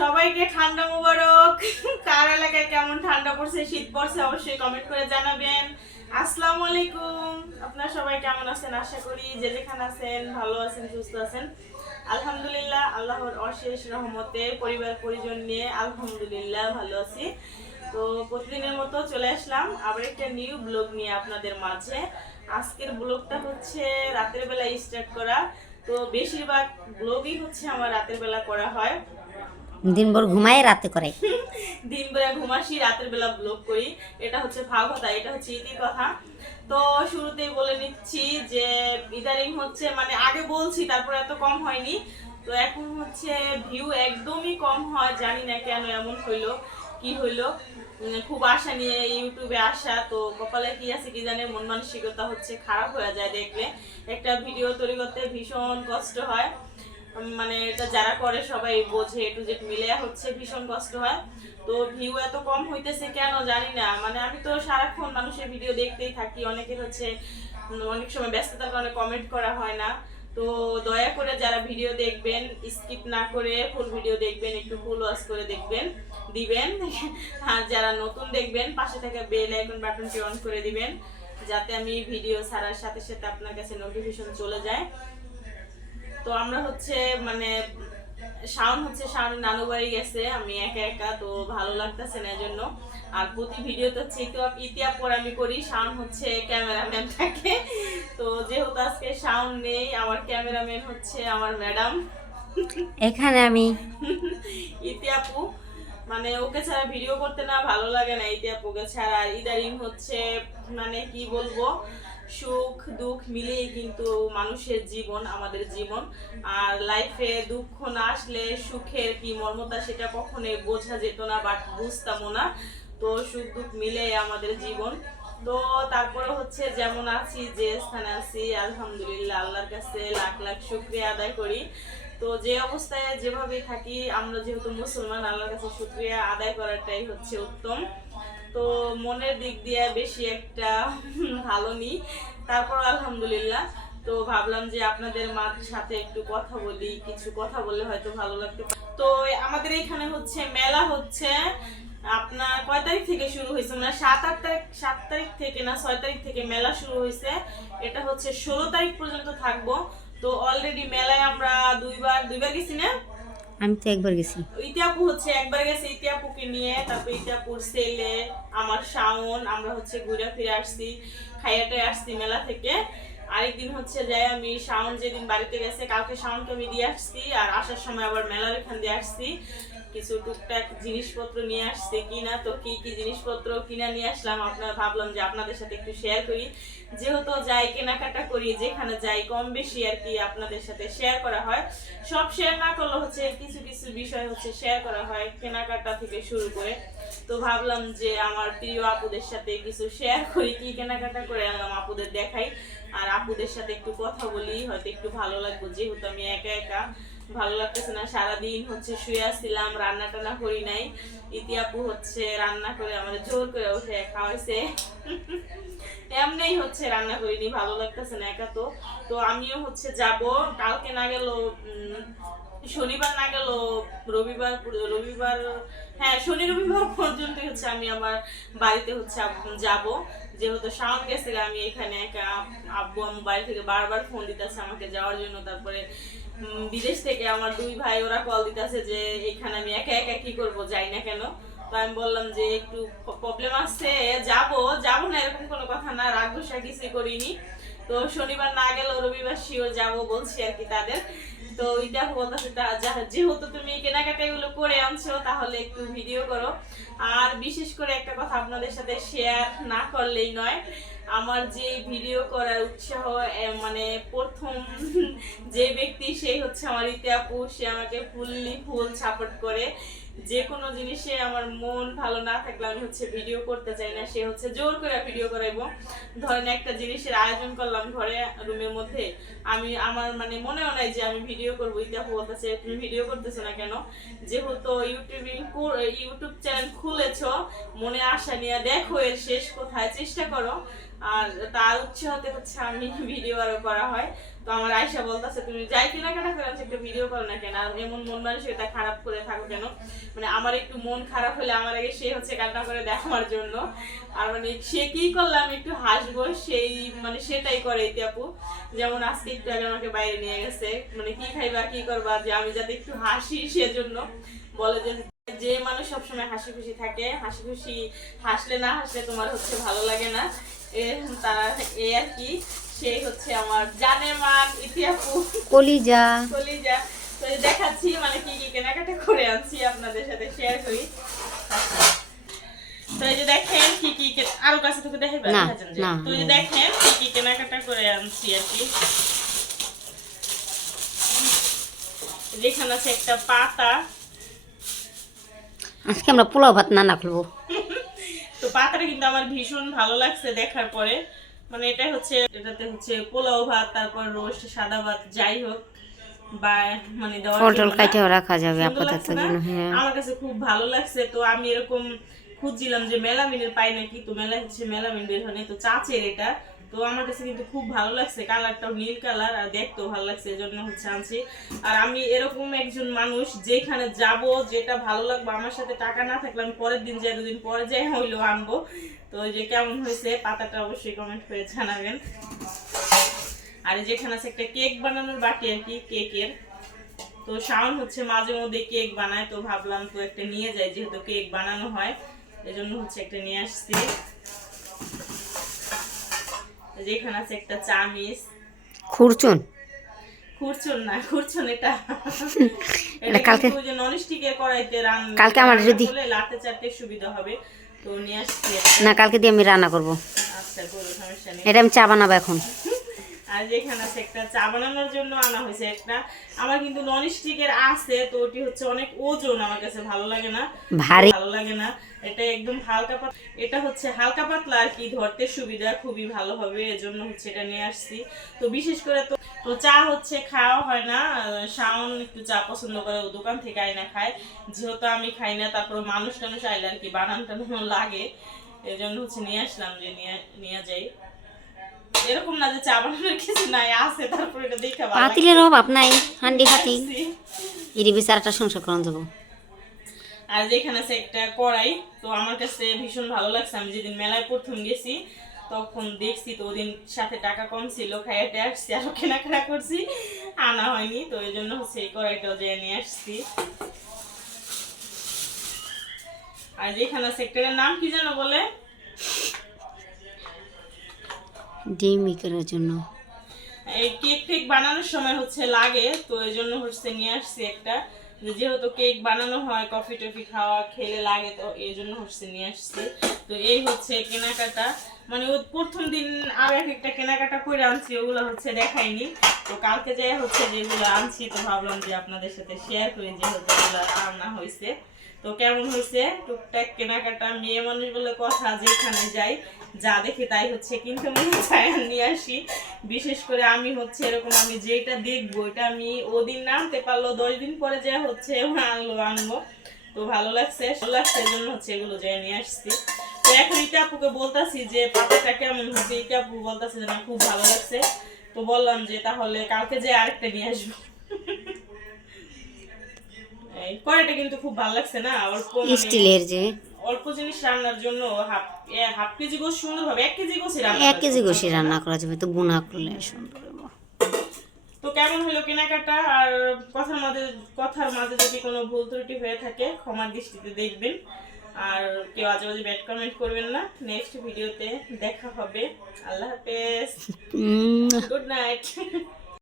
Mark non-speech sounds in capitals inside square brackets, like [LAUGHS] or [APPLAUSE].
সবাইকে ঠান্ডা মুবারক। কার এলাকায় কেমন ঠান্ডা পড়ছে, শীত পড়ছে, অবশ্যই কমেন্ট করে জানাবেন। আসসালামু আলাইকুম। আপনারা সবাই কেমন আছেন? আশা করি যে যেখানে আছেন, ভালো আছেন, সুস্থ আছেন। আলহামদুলিল্লাহ, আল্লাহর অশেষ রহমতে পরিবার, পরিজন নিয়ে আলহামদুলিল্লাহ ভালো আছি। তো প্রতিদিনের মতো চলে আসলাম আবার একটা নিউ ব্লগ নিয়ে আপনাদের মাঝে। আজকের ব্লগটা হচ্ছে রাতের বেলা স্টার্ট করা। তো বেশিরভাগ ব্লগই হচ্ছে আমার রাতের বেলা করা হয়। দিনভর ঘুমায়, রাতে করে। [LAUGHS] দিন বেলা ঘুমাসি, রাতের বেলা ব্লগ করি। এটা হচ্ছে ভাগ এটা হচ্ছে ইতির কথা। তো শুরুতেই বলে নিচ্ছি যে ইদারিং হচ্ছে মানে আগে বলছি, তারপর এত কম হয়নি। তো এখন হচ্ছে ভিউ একদমই কম হয়, জানি না কেন এমন হইল, কি হইল। খুব আশা নিয়ে ইউটিউবে আসা, তো কপালে কি আছে কি জানে, মন মানসিকতা হচ্ছে খারাপ হয়ে যায় দেখলে। একটা ভিডিও তৈরি করতে ভীষণ কষ্ট হয়। মানে এটা যারা করে সবাই বোঝে টু জেড মিলে হচ্ছে, ভীষণ কষ্ট হয়। তো ভিউ এত কম হইতেছে কেন জানি না। মানে আমি তো সারাক্ষণ মানুষের ভিডিও দেখতেই থাকি অনেকের হচ্ছে অনেক সময় ব্যস্ততার কারণে কমেন্ট করা হয় না। তো দয়া করে যারা ভিডিও দেখবেন স্কিপ না করে ফুল ভিডিও দেখবেন, একটু ফুল ওয়াশ করে দেখবেন, দিবেন। [LAUGHS] আর যারা নতুন দেখবেন, পাশে থাকা বেল আইকন বাটনটি অন করে দিবেন, যাতে আমি ভিডিও ছাড়ার সাথে সাথে আপনার কাছে নোটিফিকেশন চলে যায়। তো আমরা হচ্ছে মানে শাওন হচ্ছে শাওনের নানু বাড়ি গেছে আমি একা একা তো ভালো লাগতেছে না এজন্য। আর প্রতি ভিডিওতে হচ্ছে ইতিহাপ ইতিহাপ পর আমি করি শাওন হচ্ছে ক্যামেরাম্যান থাকে। তো যেহেতু আজকে শাওন নেই আমার ক্যামেরাম্যান হচ্ছে আমার ম্যাডাম। এখানে আমি। ইতিহাপু মানে ওকে ছাড়া ভিডিও করতে না ভালো লাগে না ইতিহাপুকে ছাড়া। ইদারিং হচ্ছে মানে কি বলব সুখ, দুঃখ মিলিয়ে কিন্তু মানুষের জীবন, আমাদের জীবন। আর লাইফে দুঃখ না আসলে সুখের কি মর্মতা সেটা কখনোই বোঝা যেত না বাট বুঝতামও না। তো সুখ, দুঃখ মিলে আমাদের জীবন। তো তারপরে হচ্ছে যেমন আছি, যে স্থানে আছি, আলহামদুলিল্লাহ, আল্লাহর কাছে লাখ লাখ শুক্রিয়া আদায় করি। তো যে অবস্থায় যেভাবে থাকি, আমরা যেহেতু মুসলমান, আল্লাহর কাছে শুক্রিয়া আদায় করাটাই হচ্ছে উত্তম। তো মনের দিক দিয়ে বেশি একটা ভালো নি তারপর আলহামদুলিল্লাহ। তো ভাবলাম যে আপনাদের মার সাথে একটু কথা বলি, কিছু কথা বললে হয়তো ভালো লাগতে। তো আমাদের এখানে হচ্ছে মেলা হচ্ছে, আপনার কয় তারিখ থেকে শুরু হয়েছে? মানে সাত, আট তারিখ, সাত তারিখ থেকে না, ছয় তারিখ থেকে মেলা শুরু হয়েছে। এটা হচ্ছে ষোলো তারিখ পর্যন্ত থাকব। তো অলরেডি মেলায় আমরা দুইবার দুইবার গেছি না? আমি তো একবার গেছি। ইতিহাপু হচ্ছে একবার গেছে ইতিহাপুকে নিয়ে, তারপর ইতিহাপুর ছেলে, আমার শাওন, আমরা হচ্ছে ঘুরে ফিরে আসছি খাইয়াটে আসছি মেলা থেকে। আরেকদিন হচ্ছে যাই আমি শাওন যেদিন বাড়িতে গেছে, কালকে শাওনকে আমি দিয়ে আসছি, আর আসার সময় আবার মেলার এখান দিয়ে আসছি। কিছু টুকটাক জিনিসপত্র নিয়ে আসছে কিনা, তো কি কি জিনিসপত্র কিনা নিয়ে আসলাম। আপনার ভাবলাম যে আপনাদের সাথে একটু শেয়ার করি। যেহেতু যাই কেনাকাটা করি, যেখানে যাই কম বেশি আর কি আপনাদের সাথে শেয়ার করা হয়। সব শেয়ার না করলে হচ্ছে কিছু কিছু বিষয় হচ্ছে শেয়ার করা হয় কেনাকাটা থেকে শুরু করে। তো ভাবলাম যে আমার প্রিয় আপুদের সাথে কিছু শেয়ার করি, কি কেনাকাটা করে আনলাম আপুদের দেখাই। আর আপুদের সাথে একটু কথা বলি, হয়তো একটু ভালো লাগবে, যেহেতু আমি একা একা। ভালো লাগতেছে না। সারাদিন হচ্ছে শুয়ে আসছিলাম রান্না টান্না করি নাই। ইতি আপু হচ্ছে রান্না করে আমাদের জোর করে উঠে খাওয়াইছে। এমনি হচ্ছে রান্না করিনি, ভালো লাগতেছে না একা তো। তো আমিও হচ্ছে যাব। কালকে না গেল শনিবার না গেল, রবিবার রবিবার হ্যাঁ শনি রবিবার পর্যন্ত হচ্ছে আমি আমার বাড়িতে হচ্ছে যাব। যেহেতু শাওন গেছে আমি এখানে একা আব্বু আম্মু বাড়ি থেকে বারবার ফোন দিতেছে আমাকে যাওয়ার জন্য। তারপরে বিদেশ থেকে আমার দুই ভাই, ওরা কল দিতেছে যে এখানে আমি একা একা কি করব? যাই না কেন? তো আমি বললাম যে, একটু প্রবলেম আছে, যাব যাব না, এরকম কোনো কথা না, রাগ ঘোষা কিছুই করিনি। তো শনিবার না গেলেও রবিবার শিওর যাব বলছি আর কি তাদের। তো এটা বলতেছে যেহেতু তুমি কেনাকাটা এগুলো করে আনছো, তাহলে একটু ভিডিও করো। আর বিশেষ করে একটা কথা আপনাদের সাথে শেয়ার না করলেই নয়, আমার যে ভিডিও করার উৎসাহ মানে প্রথম যে ব্যক্তি সেই হচ্ছে আমার ইতে আপু সে আমাকে ফুললি ফুল সাপোর্ট করে। যে কোনো জিনিসে আমার মন ভালো না থাকলে আমি হচ্ছে ভিডিও করতে চাই না। সে হচ্ছে জোর করে ভিডিও করাইবো। ধরেন একটা জিনিসের আয়োজন করলাম ঘরে, রুমের মধ্যে। আমি, আমার মানে মনেও নাই যে আমি ভিডিও করব। ইতিহাস বলতেছে, তুমি ভিডিও করতেছো না কেন? যেহেতু ইউটিউবিং ইউটিউব চ্যানেল খুলেছো, মনে আশা নিয়ে দেখো এর শেষ কোথায়। চেষ্টা করো। আর তার উৎসাহতে হচ্ছে আমি ভিডিও আরও করা হয়। তো আমার আয়সা বলতেছে, তুমি যাই কেনাকাটা করে আনছো, একটা ভিডিও করো না কেন? আর এমন মন মানসিকতা খারাপ করে থাকো কেন? মানে আমার একটু মন খারাপ হলে আমার আগে সে হচ্ছে কান্না করে দেখার জন্য। আর মানে সে কি করলে আমি একটু হাসবো, সেই মানে সেটাই করে এতে আপু। যেমন আজকে একটু আগে আমাকে বাইরে নিয়ে গেছে। মানে কি খাইবা, কি করবা, যে আমি যাতে একটু হাসি সেজন্য। বলে যে যে মানুষ সবসময় হাসি খুশি থাকে হাসি খুশি হাসলে না হাসলে তোমার হচ্ছে ভালো লাগে না। তারা এ আর কি সেই হচ্ছে আমার জানে মান ইতিহাপু কলিজা। কলিজা। তো দেখাচ্ছি মানে কি কি কেনাকাটা করে আনছি আপনাদের সাথে শেয়ার করি। তো এই যে দেখেন কি কি আরও কাছে থেকে দেখে না, যে। না, তো এই যে দেখেন কি কি কেনাকাটা করে আনছি আর কি। যেখানে আছে একটা পাতা। আজকে আমরা পোলাও ভাত না খুলবো। তো পাতাটা কিন্তু আমার ভীষণ ভালো লাগছে দেখার পরে। মানে এটা হচ্ছে এটাতে হচ্ছে পোলাও ভাত তারপর রোস্ট সাদা ভাত যাই হোক বা মানে দেওয়ার ফল টল জন্য না। কাইটেও রাখা যাবে আপাতত লাগছে না? জন্য হ্যাঁ। আমার কাছে খুব ভালো লাগছে। তো আমি এরকম খুঁজছিলাম যে মেলামিনের পাই নাকি? তো মেলা হচ্ছে মেলামিন বের হয় তো চাচের এটা। তো আমার কাছে কিন্তু খুব ভালো লাগছে, কালারটাও নীল কালার আর দেখতেও ভালো লাগছে, এজন্য হচ্ছে আনছি। আর আমি এরকম একজন মানুষ যেখানে যাব, যেটা ভালো লাগবে, আমার সাথে টাকা না থাকলে আমি পরের দিন যাই, দুদিন পরে যাই, হইলেও আনব। তো যে কেমন হয়েছে, পাতাটা অবশ্যই কমেন্ট করে জানাবেন। আর এই যেখানে আছে একটা কেক বানানোর বাটি আর কি, কেকের। তো শাওন হচ্ছে মাঝে মধ্যে কেক বানায়, তো ভাবলাম তো একটা নিয়ে যাই, যেহেতু কেক বানানো হয়, এজন্য হচ্ছে একটা নিয়ে আসছি। যেখানে আছে একটা চামিচ। খুরচুন? খুরচুন না খুরচুন এটা। [LAUGHS] এটা কালকে- ওই যে ননস্টিকের কড়াইতে রান্না কালকে আমার যদি- লাতে চারটে সুবিধা হবে। তো নিয়ে আসছি না কালকে দিয়ে আমি রান্না করব। আচ্ছা কোনো সমস্যা নেই। এটা আমি চা বানাবো এখন। আর যেখানে আছে একটা চা বানানোর জন্য আনা হয়েছে একটা। আমার কিন্তু নন স্টিকের আছে তো ওটি হচ্ছে অনেক ওজন আমার কাছে ভালো লাগে না। ভারী। ভালো লাগে না। এটা একদম হালকা পাতলা এটা হচ্ছে হালকা পাতলা আর কি ধরতে সুবিধা খুবই ভালো হবে এজন্য হচ্ছে এটা নিয়ে আসছি। তো বিশেষ করে তো তো চা হচ্ছে খাওয়া হয় না। শাওন একটু চা পছন্দ করে ও দোকান থেকে আইনা খায়। যেহেতু আমি খাই না তারপর মানুষ টানুষ আইলে আর কি বানান টানানো লাগে। এই জন্য হচ্ছে নিয়ে আসলাম যে নিয়ে নিয়ে যাই। এরকম না যে চা বানানোর কিছু নাই আছে তারপর এটা দেখে ভালো পাতিলের অভাব নাই হান্ডি হাতি। এটি [LAUGHS] বিচারটা সংসার করন যাব। আর যেখানে আছে একটা কড়াই তো আমার কাছে ভীষণ ভালো লাগছে। আমি যেদিন মেলায় প্রথম গেছি তখন দেখছি তো ওদিন সাথে টাকা কম ছিল খাইয়াতে আসছি আরও কেনাকাটা করছি। আনা হয়নি তো এই জন্য হচ্ছে এই কড়াইটাও যে নিয়ে আসছি। আর যেখানে সেক্টরের নাম কি যেন বলে? ডিম ই জন্য। এই কেক টেক বানানোর সময় হচ্ছে লাগে, তো এই জন্য হচ্ছে নিয়ে আসছি একটা। যেহেতু কেক বানানো হয়, কফি টফি খাওয়া খেলে লাগে, তো এই জন্য হচ্ছে নিয়ে আসছি। তো এই হচ্ছে কেনাকাটা। মানে ও প্রথম দিন আর এক একটা কেনাকাটা করে আনছি, ওগুলো হচ্ছে দেখাইনি। তো কালকে যাই হচ্ছে যেগুলো আনছি, তো ভাবলাম যে আপনাদের সাথে শেয়ার করি, যেহেতু এগুলো আনা হয়েছে তো কেমন হয়েছে? টুকটাক কেনাকাটা, মেয়ে মানুষ বলে কথা যেখানে যাই, যা দেখি তাই হচ্ছে। কিনতে মনে চায় নিয়ে আসি। বিশেষ করে আমি হচ্ছে এরকম, আমি যেটা দেখব, এটা আমি ওদিন নামতে পারল দশ দিন পরে যা হচ্ছে আনলো, আনব। তো ভালো লাগছে ভালো লাগছে জন্য হচ্ছে এগুলো যাই নিয়ে আসছি। তো এখন ইটা আপুকে বলতাছি যে, পাতাটা কেমন হচ্ছে ইটা আপু বলতাছে যে, না, খুব ভালো লাগছে। তো বললাম যে, তাহলে কালকে যে আরেকটা নিয়ে আসব। কড়াইটা কিন্তু খুব ভালো লাগছে না অল্প মানে- স্টিলের যে। অল্প জিনিস রান্নার জন্য হাফ হাফ কেজি গোস সুন্দর হবে এক কেজি গোসই রান্না এক কেজি। গোসি রান্না করা যাবে তো বুনা করলে সুন্দর তো কেমন হলো কেনাকাটা? আর কথার মাঝে কথার মাঝে যদি কোনো ভুল ত্রুটি হয়ে থাকে ক্ষমার দৃষ্টিতে দেখবেন। আর কেউ আজে বাজে ব্যাড কমেন্ট করবেন না। নেক্সট ভিডিওতে দেখা হবে। আল্লাহ হাফেজ। Good night [LAUGHS]